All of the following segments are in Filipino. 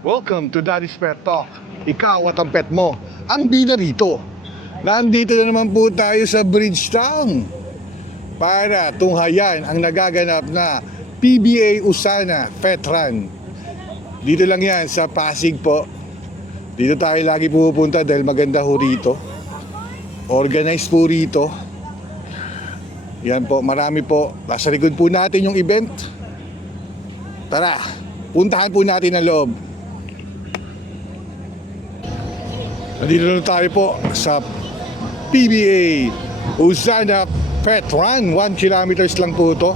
Welcome to Daddy's Pet Talk. Ikaw at ang pet mo, ang bida rito. Nandito na naman po tayo sa Bridgetown para tunghayan ang nagaganap na PBA Usana Pet Run. Dito lang yan sa Pasig po. Dito tayo lagi pupunta dahil maganda ho rito. Organized po rito. Yan po, marami po. Nasa likod po natin yung event. Tara, puntahan po natin ang loob. Nandito na tayo po sa PBA Usana Pet Run. 1 kilometers lang po ito.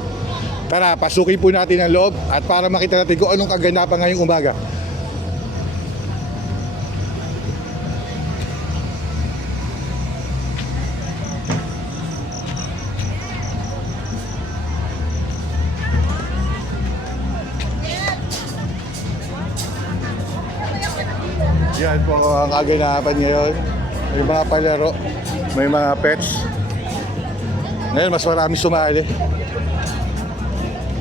Tara, pasukin po natin ang loob at para makita natin kung anong kaganapan ngayong umaga. Yan po ang kaganapan ngayon. May mga palaro, may mga pets. Ngayon mas marami sumali.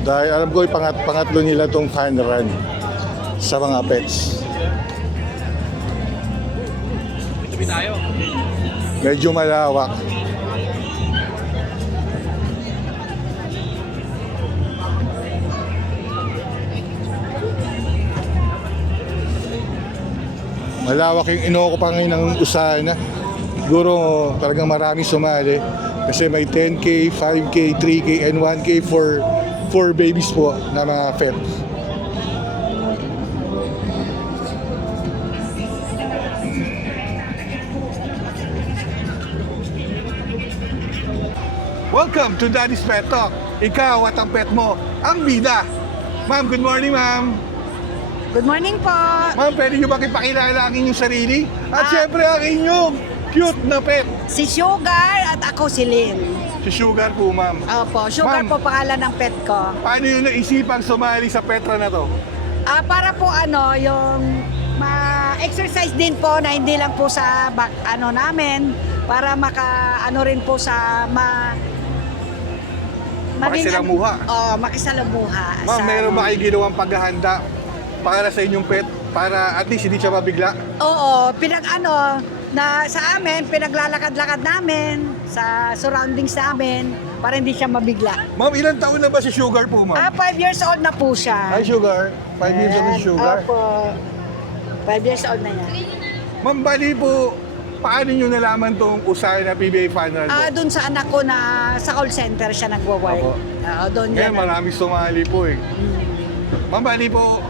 Dahil alam ko yung pangatlo nila tong fun run sa mga pets. Itubi tayo. Medyo malawak. Malawak yung inokupa ngayon ng Usana. Siguro talagang maraming sumali. Kasi may 10K, 5K, 3K, and 1K for babies po na mga pets. Welcome to Daddy's Pet Talk. Ikaw at ang pet mo, ang bida. Ma'am, good morning ma'am. Good morning po. Ma'am, pwede nyo ba ipakilala ang inyong sarili? At syempre ang inyong cute na pet. Si Sugar at ako si Lynn. Si Sugar po, ma'am. Opo, Sugar Ma'am. po pangalan ng pet ko. Paano yung naisipang sumali sa Petra na to? Para po yung ma-exercise din po na hindi lang po sa namin para rin po sa Makisalamuha. Makisalamuha. Ma'am, meron ba kayo ginawang paghahanda para sa inyong pet? Para at least hindi siya mabigla? Oo, na sa amin, pinaglalakad-lakad namin sa surroundings namin para hindi siya mabigla. Ma'am, ilang taon na ba si Sugar po, ma'am? 5 years old na po siya. Hi, Sugar. 5 years old si Sugar. Opo. 5 years old na yan. Ma'am, bali po, paano nyo nalaman tong Usana PBA Fun Run po? Doon sa anak ko na sa call center siya nagwo-work. Opo. Doon Ngayon, yan. marami sumali po eh. Ma'am, bali po,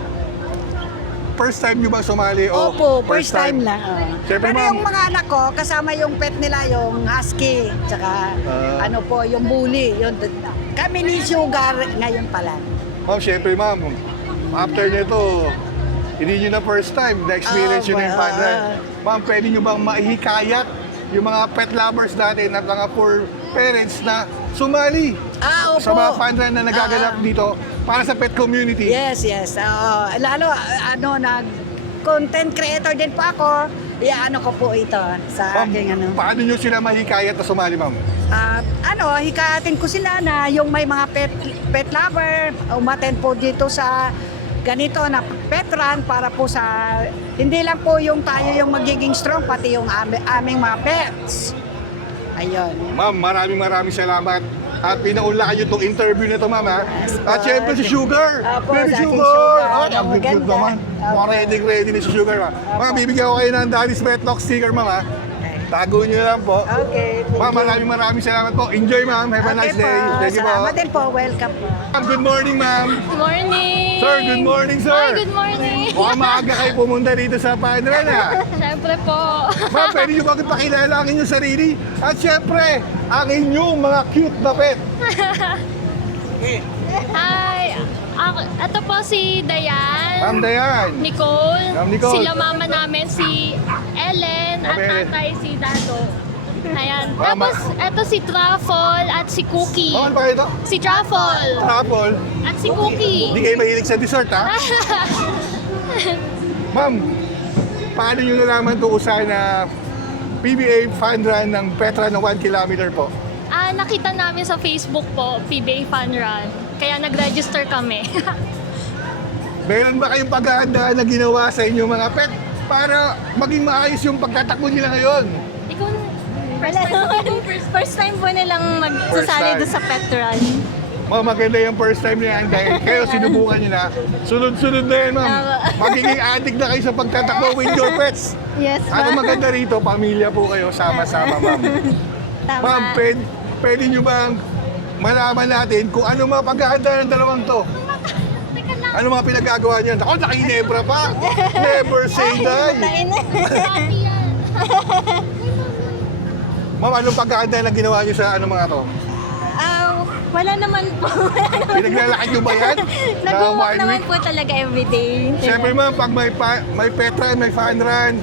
first time nyo ba sumali? o Opo, first time lang. Siyempre, Pero ma'am. yung mga anak ko, kasama yung pet nila, yung husky, tsaka yung bully. Kami ni Sugar ngayon pala. Ma'am, syempre ma'am, after nito, hindi nyo na first time na-experience nyo na yung fun run. Ma'am, pwede nyo bang maihikayat yung mga pet lovers natin at mga poor parents na sumali Opo. sa mga fun run na nagaganap dito para sa pet community? Yes. Lalo, nag-content creator din po ako. Iyaano ko po ito sa Ma'am, aking paano nyo sila mahikayat na sumali, ma'am? hikayatin ko sila na yung may mga pet lover, umattend po dito sa ganito na pet run para po sa, hindi lang po yung tayo yung magiging strong, pati yung aming mga pets. Ayun. Ma'am, maraming salamat. At pinaunlakan nyo itong interview na ito, ma'am, ha? Yes, At po. syempre si Sugar. Opo, Baby sa aking Sugar! Sugar. Ay, ang Maganda. cute naman. Opo. Ready na si Sugar, ha? Ma'am, bibigyan ko kayo ng Daddy's Pet Talk sticker, ma'am, ha? Tago nyo lang po. Okay. thank Ma'am, you. maraming salamat po. Enjoy, ma'am. Have a Okay nice day. po. Thank you po. Salamat din po. Welcome po. Ma'am, good morning, ma'am. Good morning! Sir, good morning, sir. Hi, good morning! Mukhang maaga kayo pumunta dito sa Panran, ha? Siyempre po. Ma'am, pwede nyo bakit pakilala ang inyong sarili? At syempre, ang inyong mga cute na pet. Hi! Ito po si Dayan, Ma'am Dayan. Nicole, Ma'am Nicole. sila mama namin si Ellen at Ma'am Ellen. tatay si Dado. Ayan. Mama. Tapos, ito si Truffle at si Cookie. Ma'am, ano pa kayo ito? Si Truffle Apple. at si Cookie. Hindi kayo mahilig sa dessert, ha? Ma'am, paano nyo nalaman ito Usana PBA Fun Run ng Petra ng 1 kilometer po? Nakita namin sa Facebook po, PBA Fun Run. Kaya nag-register kami. meron ba kayong paghahandaan na ginawa sa inyong mga pet para maging maayos yung pagtatakbo nila ngayon? Ikaw, Wala naman. First time po nilang First magsasali time. doon sa pet run. Maganda yung first time na yan dahil kayo sinubukan nyo na. Sunod-sunod na yan, ma'am. Tama. Magiging addict na kayo sa pagtatakbo with your pets. Yes, Ano ma'am. maganda rito, pamilya po kayo, sama-sama, ma'am. Tama. Ma'am, pwede nyo bang malaman natin kung ano mga paghahanda ng dalawang to? Ano mga pinagagawa niyan? Ako, nakinebra pa. Never say die. Tain na. happy yan. Ma'am, anong paghahanda na ginawa niyo sa ano mga to? Wala naman po. Pinaglalakad nyo ba yan? Nag-walk one naman week? po talaga everyday. Siyempre ma'am, pag may pet run, may fun run,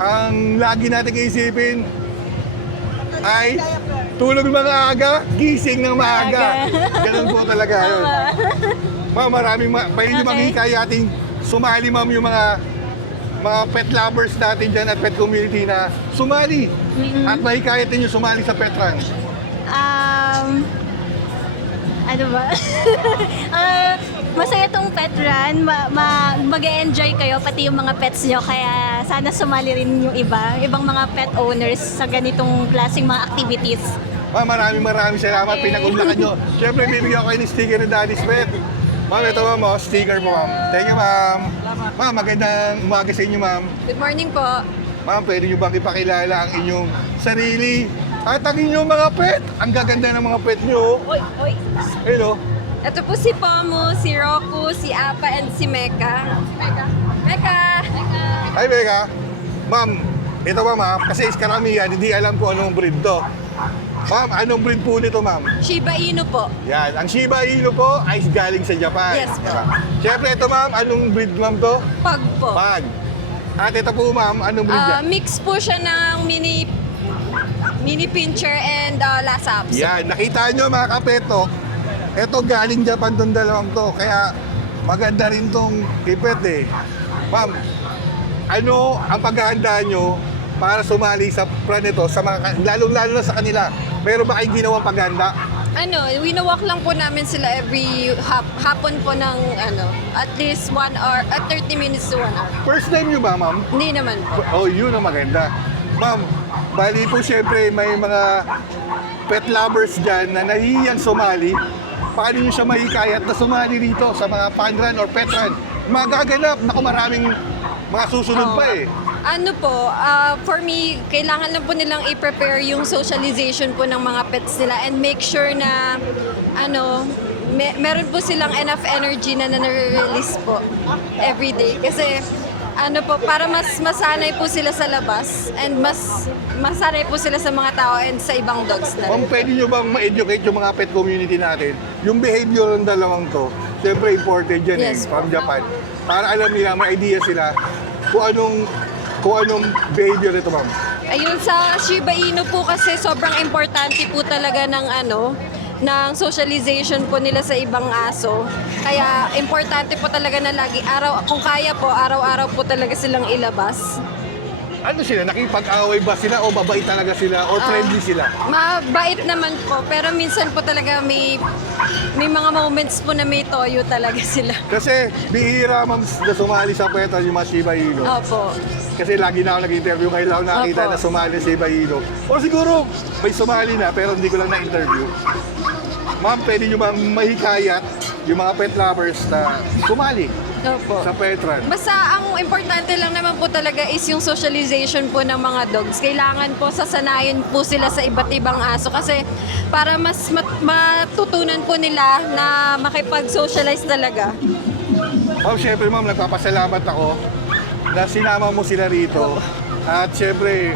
ang lagi natin isipin ay tulog mga aga, gising ng maaga. Ganun po talaga yun. Ma'am, pwede nyo Okay. manghikayating sumali ma'am yung mga pet lovers natin dyan at pet community na sumali. At mahikayatin nyo sumali sa pet run. Ano ba? Masaya tong pet run. Mag-enjoy kayo, pati yung mga pets nyo. Kaya sana sumali rin yung ibang mga pet owners sa ganitong klaseng mga activities. Ma'am, maraming salamat. Okay. Pinag-unlakan nyo. Siyempre, bibigyan ko kayo ng sticker ni Daddy's Pet. Ma'am, ito ma'am, sticker po ma'am. Thank you ma'am. Ma'am, magandang umaga sa inyo ma'am. Good morning po. Ma'am, pwede nyo bang ipakilala ang inyong sarili at ang inyong mga pet? Ang gaganda ng mga pet nyo. Oy. Hello. Ito po si Pomo, si Roku, si Apa, and si Mecca. Mecca! Hi, Becca. Ma'am, ito ma'am, kasi karamihan, hindi alam ko anong breed to. Ma'am, anong breed po nito ma'am? Shiba Inu po. Yan, ang Shiba Inu po ay galing sa Japan. Yes po. Diba? Siyempre, ito ma'am, anong breed ma'am to? Pug po. Pag. At ito po ma'am, anong breed yan? Mix po siya ng mini pincher and Lhasa Apso. Yan, nakita nyo mga kapeto, ito galing Japan tong dalawang to, kaya maganda rin tong kipet eh. Ma'am, ano ang paghahanda nyo para sumali sa plan nito, sa mga, lalong-lalo na sa kanila? Meron ba kayong ginawang paghahanda? Winawalk lang po namin sila every hapon po ng at least 1 hour, at 30 minutes to 1 hour. First time nyo ba, ma'am? Hindi naman po. Oh, yun ang maganda. Ma'am, bali po siyempre may mga pet lovers dyan na nahihiyang sumali. Paano nyo siya mahikayat na sumali rito sa mga fun run or pet run? Magaganap, naku maraming mga susunod pa eh. For me, kailangan lang po nilang i-prepare yung socialization po ng mga pets nila and make sure na meron po silang enough energy na nare-release po every day. Kasi para mas masanay po sila sa labas and mas masanay po sila sa mga tao and sa ibang dogs na Ma'am, rin. pwede nyo bang ma-educate yung mga pet community natin? Yung behavior ng dalawang to, siyempre imported dyan Yes, from Japan. Para alam nila, may idea sila kung anong behavior ito, ma'am. Ayun, sa Shiba Inu po kasi sobrang importante po talaga ng ng socialization po nila sa ibang aso. Kaya importante po talaga na kung kaya po, araw-araw po talaga silang ilabas. Ano sila? Nakipag-away ba sila o mabait talaga sila o friendly sila? Mabait naman po, pero minsan po talaga may mga moments po na may toyo talaga sila. Kasi bihira ma'am na sumali sa pet yung mga Shiba Inu. Opo. Kasi lagi na ako nag-interview, ngayon lang ako nakita Opo. na sumali sa Shiba Inu. O siguro may sumali na pero hindi ko lang na-interview. Ma'am, pwede nyo bang mahikayat yung mga pet lovers na sumali Opo. sa pet run? Basta ang importante lang naman po talaga is yung socialization po ng mga dogs. Kailangan po sasanayin po sila sa iba't ibang aso kasi para mas matutunan po nila na makipag-socialize talaga. Ma'am, syempre ma'am, nagpapasalamat ako na sinama mo sila rito. At syempre,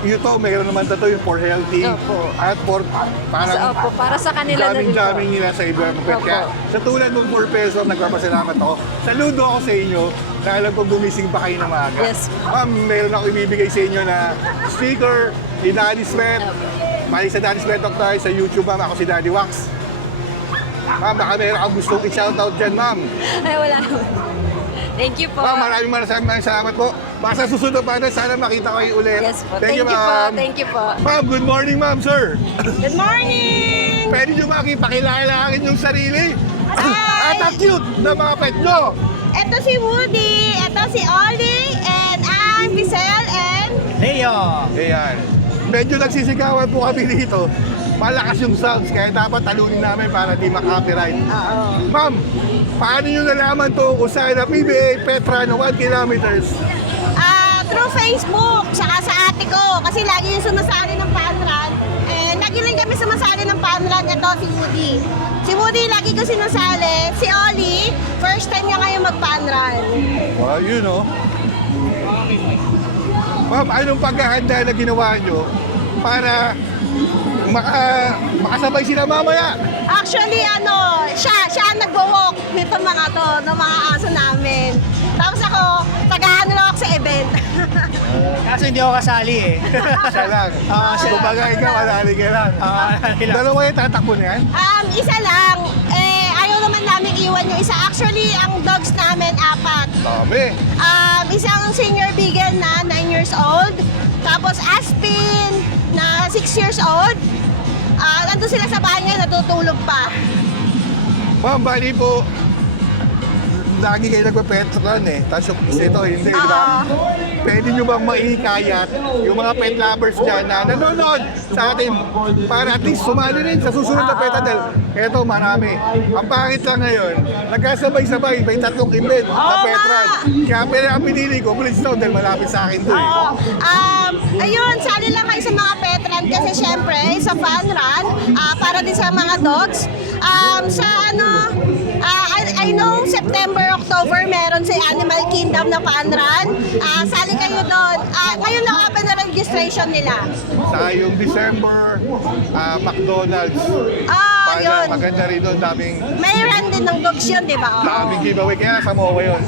ito, mayroon naman ito yung for healthy. Opo. At for parang Opo, para sa kanila na rin po. daming nila sa ibang pet. Opo. Kaya sa tulad mong 4 pesos, nagpapasalamat ako. Saludo ako sa inyo na alam kong gumising pa kayo ng maaga. Yes. Ma'am, meron ako ibibigay sa inyo na sticker ni Daddy's Pet. Mali sa Daddy's Pet Talk tayo sa YouTube, ma'am. Ako si Daddy Wax. Ma'am, baka meron akong gustong i-shoutout dyan, ma'am. Ay, wala naman. Thank you po. Ma'am, maraming salamat po. Baka sa susunod pa na, sana makita kayo ulit. Yes po. Thank you, po. ma'am. Thank you po. Ma'am, good morning, ma'am, sir. Good morning! Pwede nyo ba pakilala ang inyong sarili? At ang cute na mga pet nyo. Ito si Woody, ito si Ollie, and I'm Giselle, and Leo! Ayan. Medyo nagsisigawan po kami dito. Malakas yung sounds, kaya dapat talunin namin para di makapiright. Ma'am, paano nyo nalaman to kung saan na PBA Petra ng 1 kilometers? through Facebook, saka sa ate ko, kasi lagi yung sumasali ng fun run. Eh, lagi rin kami sumasali ng fun run. Ito, si Woody. Si Woody, lagi ko sinasali. Si Ollie, first time niya ngayon mag-fun run. Wow, yun oh. Ma'am, anong paghahanda na ginawa nyo para makasabay sila mamaya? Actually, siya ang nagwo-walk nito mga to, ng mga aso namin. Tapos ako, tagaan lang ako sa event. Kaso hindi ako kasali eh. Siya lang. Siya lang. Kumbaga ikaw, alali ka lang. Dalawa yung tatakbo na yan? Isa lang. Ayaw naman namin iwan yung isa. Actually, ang dogs namin, 4. Dami. Isang senior beagle na 9 years old. Tapos Aspin na 6 years old. Nandun sila sa bahay ngayon, natutulog pa. Ma'am, bali po, lagi kayo nagpa-pet run eh. Tapos yung isa ito, hindi, di ba? Pwede nyo bang maikayat yung mga pet lovers dyan na nanonood sa atin para at least sumali rin sa susunod na petadel? Eto, marami. Ang pangit lang ngayon, nagkasabay-sabay, may 3 event na pet run. Kaya pwede ang pinili ko, Bridgestone, dahil malapit sa akin to eh. Ayun, sali lang kayo sa mga pet run kasi syempre, sa fun run, para din sa mga dogs. I know September, October, meron sa Animal Kingdom na fun run. Sali kayo doon. Ngayon lang open na registration nila. Sa yung December, McDonald's. Yun. Maganda rin doon, daming May run din ng dogs yun, di ba? daming giveaway. Kaya sa MOA yun.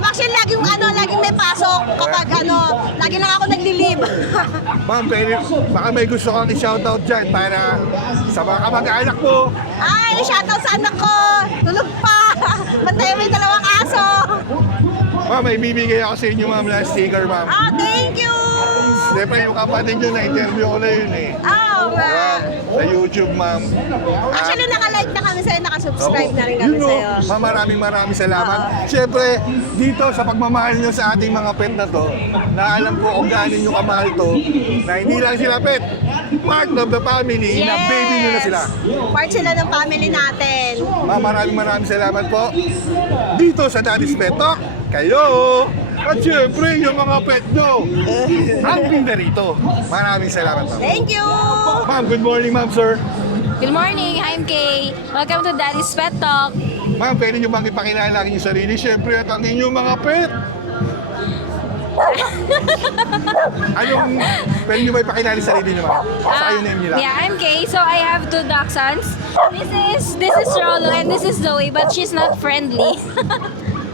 Actually, laging may pasok kapag lagi lang ako nagli-leave. Ma'am, pwede, baka may gusto kang i-shoutout dyan para sa mga kamag-anak mo. Shoutout sa anak ko. Tulog pa. Bantayan mo yung 2 aso. Ma'am, may bibigay ako sa inyo, ma'am, na sticker, ma'am. Thank you. Siyempre, yung kapatid nyo, na-interview ko na yun eh. Diba? Sa YouTube, ma'am. Actually, naka-like na kami sa'yo, naka-subscribe na rin kami Yun, sa'yo. ma'am, maraming salamat. Siyempre, dito sa pagmamahal nyo sa ating mga pet na to, na alam ko kung gaano nyo kamahal to, na hindi lang sila pet, part of the family, na baby nyo na sila. Part sila ng family natin. Ma'am, maraming salamat po. Dito sa Daddy's Pet Talk, kayo! At siyempre, yung mga pet nyo, ang pinda rito. Maraming salamat, ma'am. Thank you! Ma'am, good morning, ma'am, sir. Good morning, I'm Kay. Welcome to Daddy's Pet Talk. Ma'am, pwede nyo bang ipakilala yung sarili? Siyempre, at ang inyong mga pet. Pwede nyo ba ipakilala yung sarili nyo, ma'am? Sa yung name nila. Yeah, I'm Kay. So I have 2 dachshunds. This is Rolo and this is Zoe, but she's not friendly.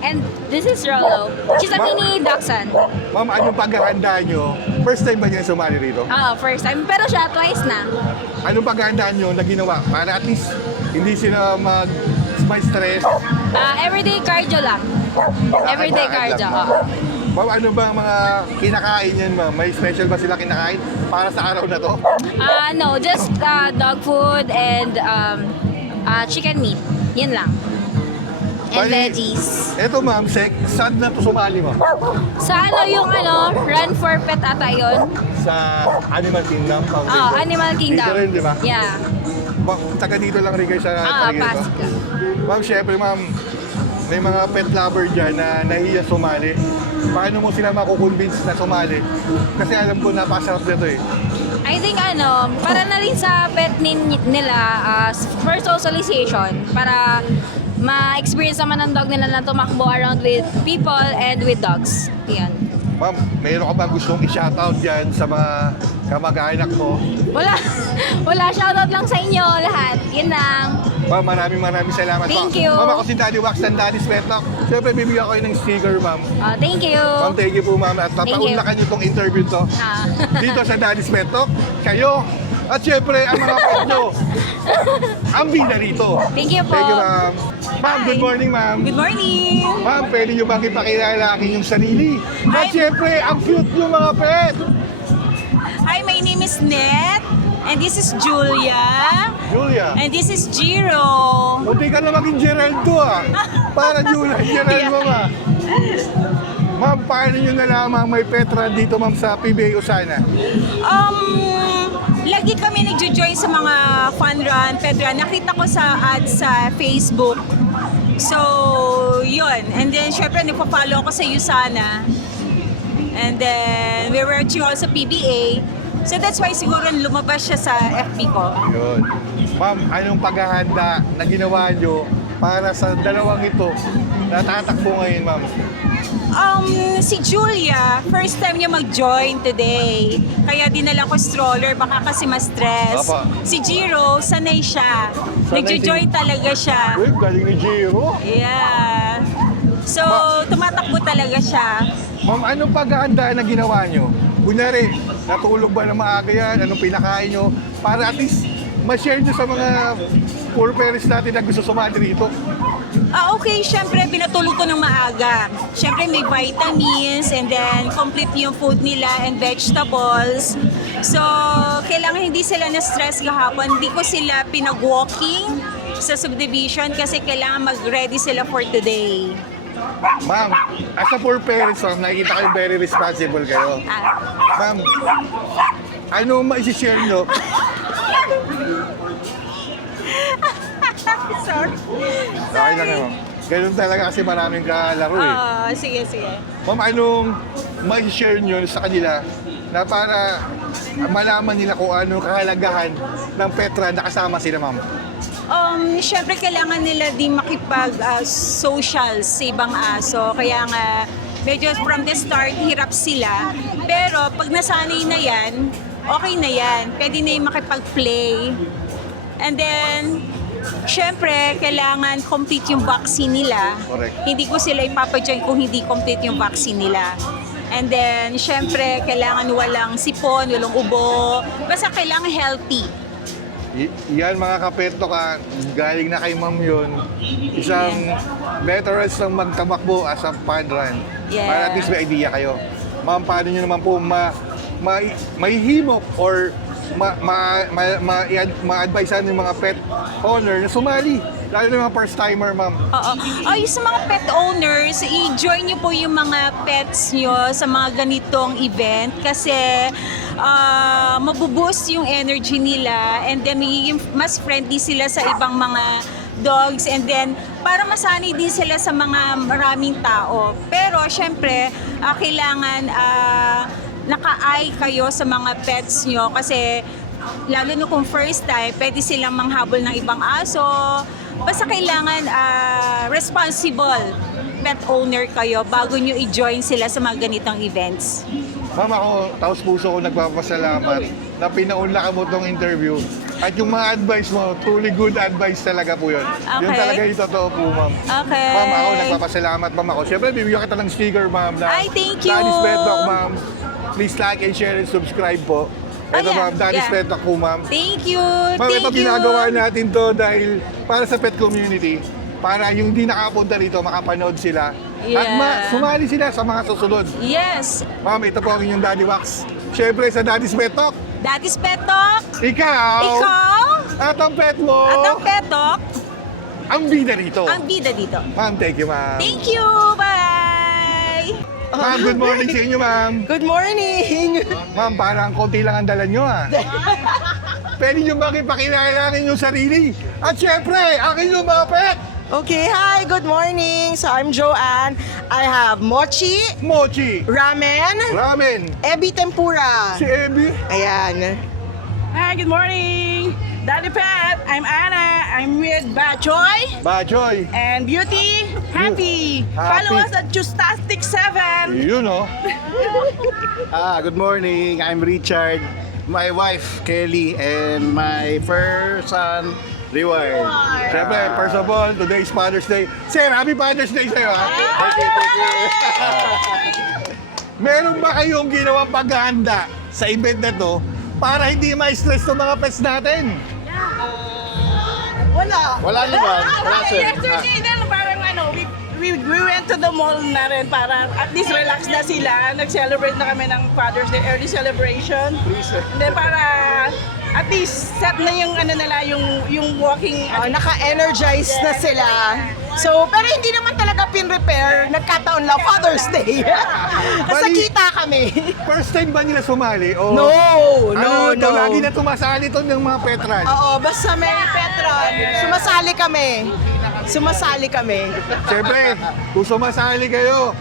And this is Rolo. She's a mini dachshund. Ma'am, anong paghahanda nyo? First time ba niya sumali rito? First time. Pero siya, twice na. Anong paghahanda nyo na ginawa? Para at least hindi sila mag-stress. Everyday cardio lang. Everyday cardio. Ma'am, ano ba ang mga kinakain yan, ma'am? May special ba sila kinakain para sa araw na to? No, just dog food and chicken meat. Yun lang. And Bali, veggies. Eto, ma'am, saan na to sumali, ma'am? Sa Run for Pet ata yun? Sa Animal Kingdom? Animal Kingdom. Dito rin, di ba? Yeah. Ma'am, taga dito lang rin kayo sa Taguig, no? Pasig. Ma'am, syempre, ma'am, may mga pet lover dyan na nahiya sumali. Paano mo sila makukonvince na sumali? Kasi alam ko napasarap nito eh. I think para na rin sa pet nila, for socialization, para ma-experience naman ng dog nila na tumakbo around with people and with dogs. Yan. Ma'am, mayroon ka bang gustong i-shoutout dyan sa mga kamag-anak mo? Wala. Shoutout lang sa inyo lahat. Yun lang. Ma'am, maraming salamat po. Thank you. Ma'am, ako si Daddy Wax ng Daddy's Pet Talk. Siyempre, bibigyan ko kayo ng sticker, ma'am. Thank you. Ma'am, thank you po, ma'am. At papaunlakan niyo itong interview to. Dito sa Daddy's Pet Talk, kayo. At siyempre, ang mga pet nyo, ang bida rito. Thank you po. Thank you, ma'am. Ma'am, good morning, ma'am. Good morning! Ma'am, pwede nyo bang ipakilala aking yung sarili? At siyempre, ang cute nyo mga pet. Hi, my name is Net. And this is Julia. Julia. And this is Jiro. Munti ka na maging Geraldo Para Julia, Geraldo ma. Ma'am, paano nyo nalaman may Petra dito ma'am sa PBA Osana? Lagi kami nagjo-join sa mga fun run, pet run. Nakita ko sa ads sa Facebook. So, yun. And then, syempre, nagpa-follow ako sa USANA. And then, we were watching also PBA. So, that's why siguro lumabas siya sa FB ko. Yun. Ma'am, anong paghahanda na ginawa nyo para sa dalawang ito na tatakbo ngayon, ma'am? Si Julia, first time niya mag-join today. Kaya dinala ko stroller, baka kasi ma-stress. Apa. Si Jiro, sanay siya. Sanay Nagjo-join talaga siya. Uy, galing ni Jiro. Yeah. So, tumatakbo talaga siya. Ma'am, anong paghahanda na ginawa nyo? Kunyari, natulog ba na maaga yan? Anong pinakain nyo? Para at least ma-share nyo sa mga poor parents natin na gusto sumali rito. Okay, syempre pinatulog ko ng maaga. Syempre may vitamins and then complete yung food nila and vegetables. So, kailangan hindi sila na-stress kahapon. Hindi ko sila pinag-walking sa subdivision kasi kailangan mag-ready sila for today. Ma'am, as a poor parents, ma'am, nakikita kayo very responsible kayo. Ma'am, ano ma-share nyo? Sorry. Okay lang ma'am. Ganun talaga kasi maraming kalaro Sige. Ma'am, anong ma-share nyo sa kanila na para malaman nila kung anong kahalagahan ng Petra na kasama sila, ma'am? Syempre kailangan nila din makipag-social sa ibang aso. Kaya nga, medyo from the start, hirap sila. Pero pag nasanay na yan, okay na yan. Pwede na yung makipag-play. And then, syempre, kailangan complete yung vaccine nila. Correct. Hindi ko sila ipapadyan kung hindi complete yung vaccine nila. And then, syempre, kailangan walang sipon, walang ubo. Basta kailangan healthy. Yan mga kapeto ka, galing na kay ma'am yun. Isang veterans ng magtamakbo as a fun run. Yeah. Para at least may idea kayo. Ma'am, paano nyo naman po mahihimok or ma-advisean yung mga pet owner na sumali? Lalo na yung mga first-timer, ma'am. Oo. Yung sa mga pet owners, i-join nyo po yung mga pets nyo sa mga ganitong event kasi mabuboost yung energy nila and then magiging mas friendly sila sa ibang mga dogs and then para masanay din sila sa mga maraming tao. Pero syempre, kailangan naka-eye kayo sa mga pets nyo kasi lalo na kung first time, pwede silang manghabol ng ibang aso. Basta kailangan responsible pet owner kayo bago nyo i-join sila sa mga ganitong events. Ma'am, ako, taos puso ko nagpapasalamat na pinaunla ka mo itong interview. At yung mga advice mo, truly good advice talaga po yun. Yun Okay. talaga yung totoo po, ma'am. Okay. Ma'am, ako nagpapasalamat, ma'am ako. Siyempre, bibigyan kita ng sticker, ma'am. Na Ay, thank you. Daddy's Pet Talk, ma'am. Please like and share and subscribe po. Ito, yeah, ma'am, Daddy's yeah. Pet Talk po, ma'am. Thank you. Ma'am, Thank ito you. ginagawa natin to dahil para sa pet community, para yung di nakapunta rito, makapanood sila. At Yeah. sumali sila sa mga susunod. Yes. Ma'am, ito po ang inyong Daddy Wax. Siyempre, sa Daddy's Pet Talk, Daddy's Pet Talk. ikaw, Ikaw. at ang pet mo, At ang Pet Talk. ang bida rito. Ang bida dito. Ma'am, thank you, ma'am. Thank you. Bye. Ma'am, good morning sa inyo, ma'am. Good morning! Ma'am, parang konti lang ang dala nyo, Pwede nyo ba ipakilala yung sarili? At syempre, akin yung mga pet. Okay, hi, good morning. So I'm Joanne. I have mochi, Mochi, ramen, ramen, ebi tempura. si Abby, Ayan. Hi, good morning. Daddy Pet, I'm Anna. I'm with Bachoy Bachoy. and Beauty. Happy. Happy. Follow us at Justastic 7. You know. Good morning. I'm Richard. My wife, Kelly, and my first son, Reward. Siyempre, first of all, today is Father's Day. Sir, happy Father's Day sa'yo, Thank you. Meron ba kayong ginawang paghahanda sa event na to para hindi ma-stress ng mga pets natin? Wala. Wala naman. Wala, sir. Yesterday din, parang we went to the mall na rin para at least relax na sila. Nag-celebrate na kami ng Father's Day early celebration. And then para at least set na yung ano nila, yung walking. Naka-energize na sila. So, pero hindi naman talaga pin-repair. Nagkataon lang, Father's Day. Nasa Bali- kita kami. First time ba nila sumali? O, No, ano, no, to, no. lagi na tumasali to ng mga Petran. Oo, basta may Petron. Sumasali kami. Sumasali kami. Siyempre, kung sumasali kayo,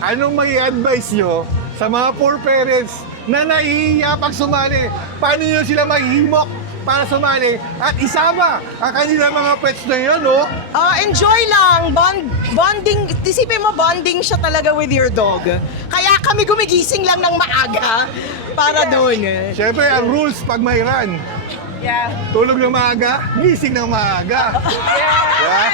anong may advice nyo sa mga poor parents na nahihiya pag sumali? Paano nyo sila mahihimok para sumali at isama ang kanilang mga pets na yun, no? Enjoy lang. Bonding. Isipin mo, bonding siya talaga with your dog. Kaya kami gumigising lang ng maaga para doon. Siyempre, ang rules pag may run, Yeah. tulog ng maaga, gising ng maaga.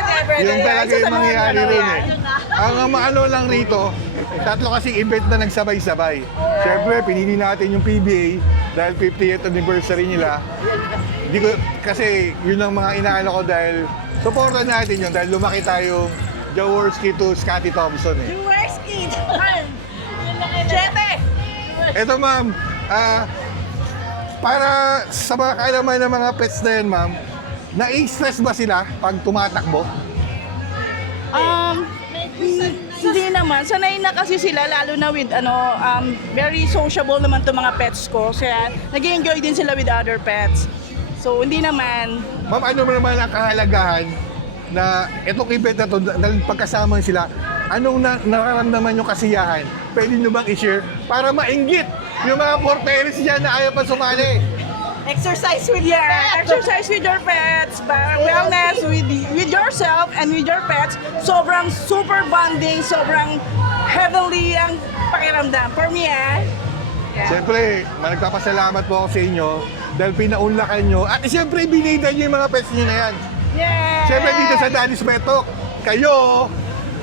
Never Yun na talaga yan. yung mangyayari Sa rin mga eh. Ang maano lang rito, tatlo kasing event na nagsabay-sabay. Siyempre, pinili natin yung PBA dahil 50th anniversary nila. Hindi ko, kasi yun ang mga inaano ko dahil supportan natin yun dahil lumaki tayo Jaworski to Scotty Thompson eh. Where's Kid? Chete! Eto ma'am, para sa mga kaalaman ng mga pets na yan ma'am, na-stress ba sila pag tumatakbo? Hindi naman. Sanay na kasi sila, lalo na with very sociable naman to mga pets ko. Kaya nag-enjoy din sila with other pets. So, hindi naman. Ma'am, ano naman ang kahalagahan na itong event na to, dahil pagkasama sila, anong nararamdaman yung kasiyahan? Pwede nyo bang i-share para mainggit yung mga poor parents dyan na ayaw pa sumali? Exercise with your Exercise with your pets, wellness with yourself and with your pets. Sobrang super bonding, sobrang heavenly ang pakiramdam. For me, Yeah. Siyempre, nagpapasalamat po ako sa inyo dahil pinaunlakan nyo at siyempre binida nyo yung mga pets nyo na yan. Yeah! Siyempre dito sa Daddy's Pet Talk, kayo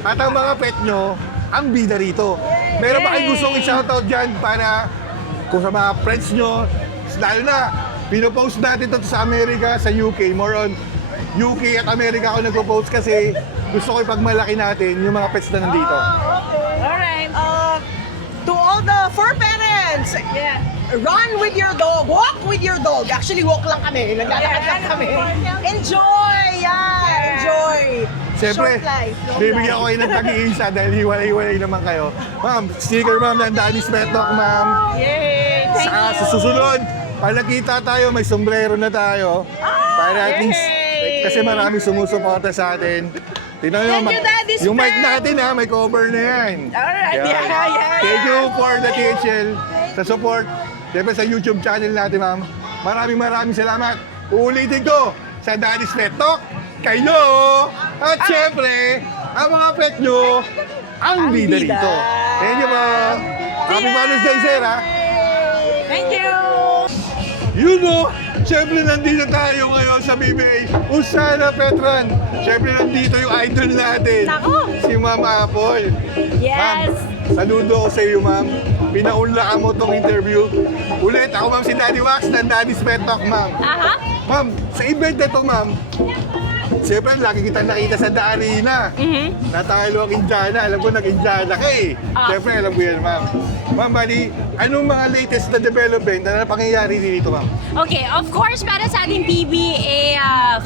at ang mga pet nyo ang bida rito. Meron ba kayong gustong i-shoutout dyan para kung sa mga friends nyo, lalo na, pinopost natin ito sa Amerika, sa UK, more on UK at Amerika ako nagpo-post kasi gusto ko ipagmalaki natin yung mga pets na nandito. Alright. To all the fur parents, Yeah. run with your dog, walk with your dog. Actually, walk lang kami, naglalakad lang kami. Enjoy! Yeah, enjoy! Siyempre, Short life, long bibigyan ko life. kayo ng tag-iisa dahil hiwalay-hiwalay naman kayo. Ma'am, sticker ma'am ng Daddy's Pet Talk, ma'am. Yay! Thank Saka you. sa susunod, pag nakita tayo, may sombrero na tayo. Para at least, Yay! kasi maraming sumusuporta sa atin. Tingnan nyo, Thank you, Daddy's yung mic Pet. natin ha, may cover na yan. Alright, Yan. yeah. Thank you for the THL sa support. Siyempre sa YouTube channel natin, ma'am. Maraming salamat. Uulitin ko sa Daddy's Pet Talk, kayo, at siyempre, ang mga pet nyo, ang bida bida. rito. Thank you po. Happy Father's Day, sir, ha? Thank you! You know, siyempre nandito tayo ngayon sa BBA Usana Petran. Siyempre nandito yung idol natin, si Ma'am Apple. Yes! Ma'am, saludo ko sa iyo, ma'am. Pinaunlakan mo tong interview. Ulit, ako ma'am si Daddy Wax ng Daddy's Pet Talk, ma'am. Aha. Ma'am, sa event na to, ma'am, siyempre lagi kita nakita sa The Arena. Natalo ang Indiana. Alam ko nag-Indiana ka eh. Siyempre alam ko yan, ma'am. Ma'am, bali, anong mga latest na development na pangyayari dito, ma'am? Okay, of course, para sa ating PBA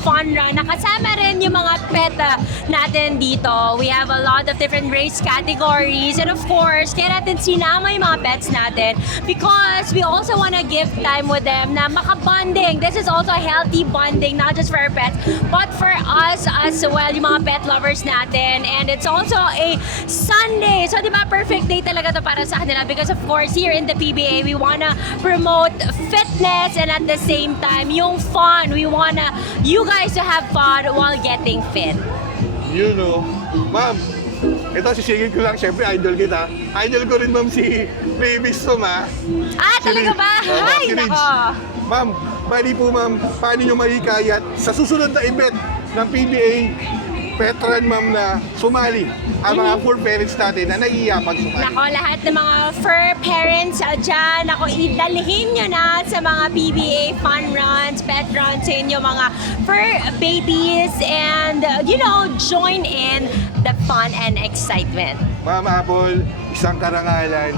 fun run, nakasama rin yung mga pet natin dito. We have a lot of different race categories. And of course, kaya natin sinama yung mga pets natin because we also want to give time with them na makabonding. This is also a healthy bonding, not just for our pets, but for us as well, yung mga pet lovers natin. And it's also a Sunday. So, di ba, perfect day talaga to para sa kanila because of course, here in the PBA, we wanna promote fitness and at the same time, yung fun. We wanna you guys to have fun while getting fit. You know, ma'am, ito sisigil ko lang, syempre idol kita. Idol ko rin, ma'am, si Baby's Tom, ha? Ah, talaga ba? Ay, si Ridge. nako. Ma'am, bali po ma'am, paano nyo mahikayat sa susunod na event ng PBA Petran, ma'am, na sumali ang mga poor parents natin na naiiya pag sumali? Nako, lahat ng mga fur parents dyan, nako, idalhin nyo na sa mga PBA fun runs, pet runs sa inyo mga fur babies and, join in the fun and excitement. Ma'am Apple, isang karangalan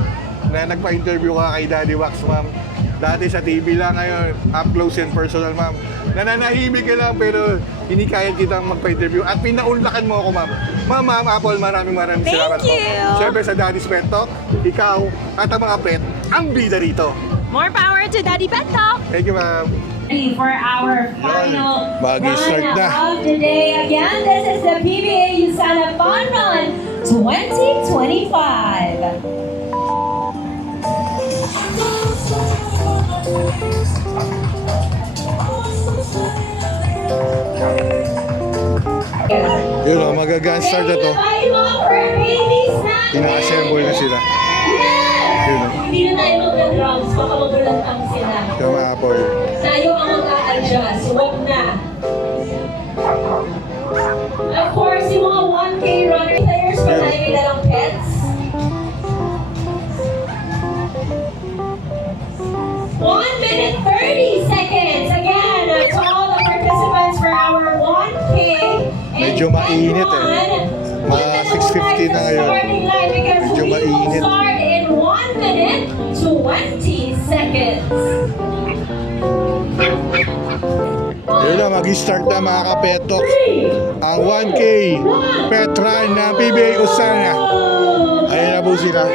na nagpa-interview ka kay Daddy Wax, ma'am. Dati sa TV lang, ngayon up close and personal, ma'am. Nananahimik ka lang pero hinikayat kitang magpa-interview at pinaunlakan mo ako, ma'am. Ma'am Apple, maraming salamat po. Siyempre sa Daddy's Pet Talk, ikaw at ang mga pet, ang bida rito. More power to Daddy Pet Talk! Thank you, ma'am. For our final Mag-start run na. of the day. Again, this is the PBA USANA Fun Run 2025. Yun o, mag-gun start na to. Ina-assemble na sila. Yun o. Hindi na tayo mag-drums, baka magulantang sila. Tama, Apple. Tayo ang mag-a-adjust, huwag na. Of course, yung mga 1K runner players pa tayo may dalang pets. 1 minute 30 seconds. Again, to all the participants for our 1K. Medyo mainit Mga 6:50 na ngayon. Medyo mainit. Start in 1 minute 20 seconds. Yun na, mag-start na mga kapetok. Ang 1K pet run ng PBA USANA. Ayan na po sila.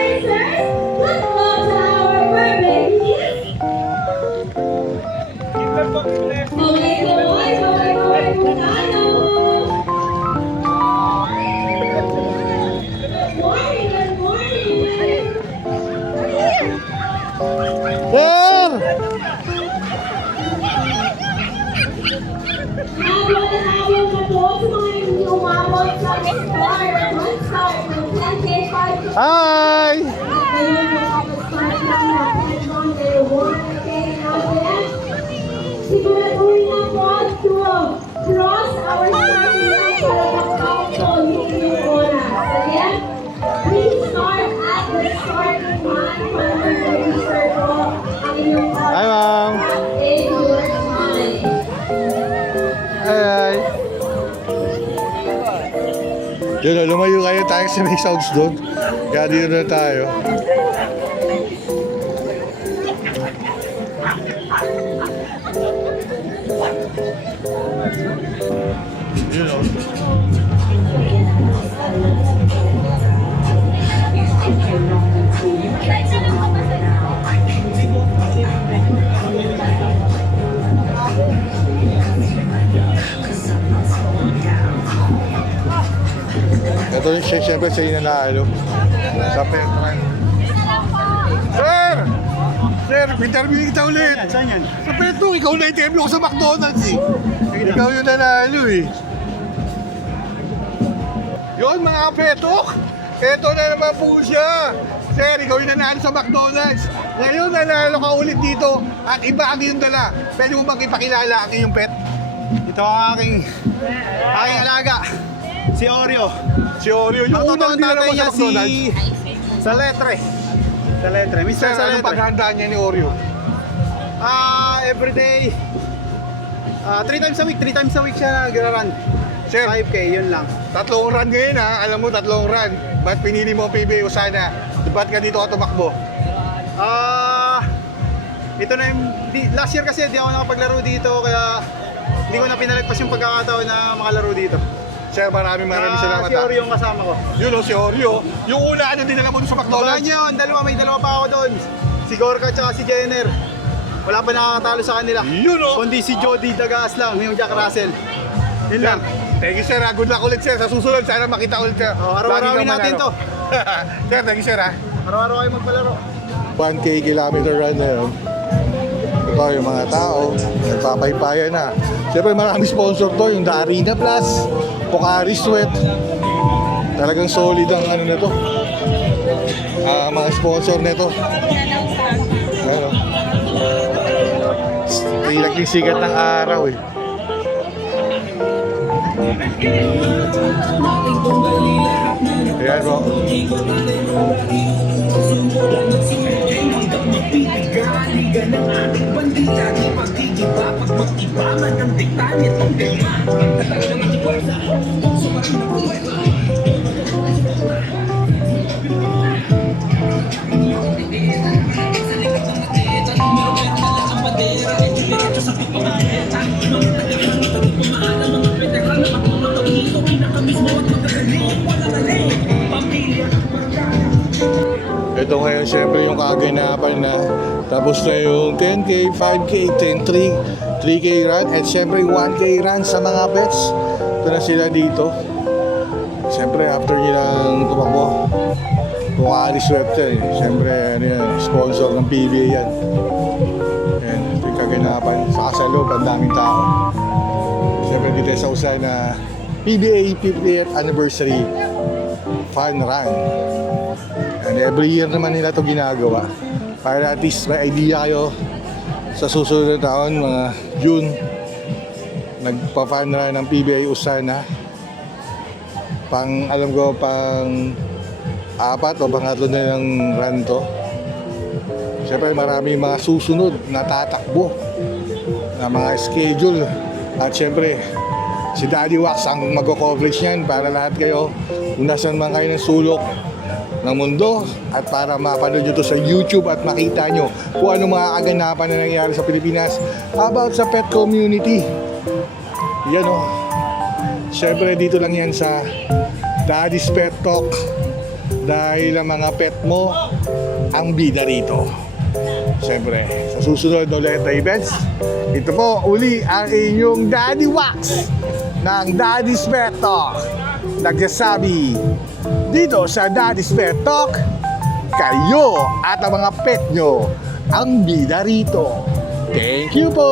Sir! Hi! Siguraduhin na po to cross our starting line para mag-count hindi yung oras. Again, please start at the starting line para mag-register po ang inyong oras. Hi, ma'am. In your time. Hi! Yun o, lumayo kayo tayo sa may sounds doon. Kaya dito na tayo. Yun o. Ito yung siyempre sa inanalo. Sa Petran. Sir! Sir, interview kita ulit. Saan yan? Sa Petron, ikaw na interview ko sa McDonald's eh. Ikaw yung nanalo eh. Yun mga kapetok, eto na naman po siya. Sir, ikaw yung nanalo sa McDonald's. Ngayon nanalo ka ulit dito at iba ang iyong dala. Pwede mo bang ipakilala ang iyong pet? Ito ang aking alaga. Si Oreo. Si Oreo, yung Ang unang totoong dinala tatay mo sa niya McDonald's. Sa Letre. Sa Letre. Mr. Sir, sa anong Letre. paghandaan niya ni Oreo? Everyday. 3 times a week. 3 times a week siya nag-run. Sir, 5K, yun lang. 3 run ngayon ha. Alam mo, 3 run. Ba't pinili mo ang PBA USANA? Ba't ka dito ka tumakbo? Ito na yung, last year kasi di ako nakapaglaro dito kaya hindi ko na pinalagpas yung pagkakataon na makalaro dito. Sir, maraming salamat Si ha. Oreo yung kasama ko. Yun o, si Oreo. Yung una, ano dinala mo doon sa Wala McDonald's? niya yun, may dalawa pa ako doon. Si Gorka at si Jenner. Wala pa nakakatalo sa kanila. Yun o. Kundi si Jody Dagaas lang, yung Jack Russell. Yun Sir, lang. thank you sir ha. Good luck ulit sir. Sa susunod, sana makita ulit ka. Araw-arawin natin to. Sir, thank you sir ha. Araw-araw kayo magpalaro. 1K kilometer run na yun. Ito yung mga tao, nagpapaypayan na. Siyempre maraming sponsor to, yung The Arena Plus, Pocari Sweat. Talagang solid ang ano na to. Mga sponsor nito. Ano? Naging sikat ng araw eh. Ayan po. Ito ngayon, syempre yung kaganapan na tapos na yung 10K, 5K, 3K run, at syempre 1K run sa mga pets. Ito na sila dito. Syempre, after nilang tumakbo, kung Ari Swerte, syempre, ano yan, sponsor ng PBA yan. And ito yung kaganapan. Saka sa loob, ang daming tao. Syempre, dito sa usay na PBA 50th Anniversary Fun Run. And every year naman nila ito ginagawa. Para at least may idea kayo sa susunod na taon, mga June, nagpa-fun run ng PBA Usana. Alam ko, pang 4 o pang 3 na ng run to. Siyempre marami mga susunod na tatakbo na mga schedule. At siyempre, si Daddy Wax ang mag-coverage niyan para lahat kayo, kung nasan man kayo ng sulok ng mundo, at para mapanood nyo to sa YouTube at makita nyo kung ano mga kaganapan na nangyayari sa Pilipinas about sa pet community. Yan o. Siyempre dito lang yan sa Daddy's Pet Talk, dahil ang mga pet mo ang bida rito. Siyempre, sa susunod ulit na events, ito po uli ang inyong Daddy Wax ng Daddy's Pet Talk. Nagsasabi dito sa Daddy's Pet Talk, kayo at ang mga pet nyo ang bida rito. Thank you po!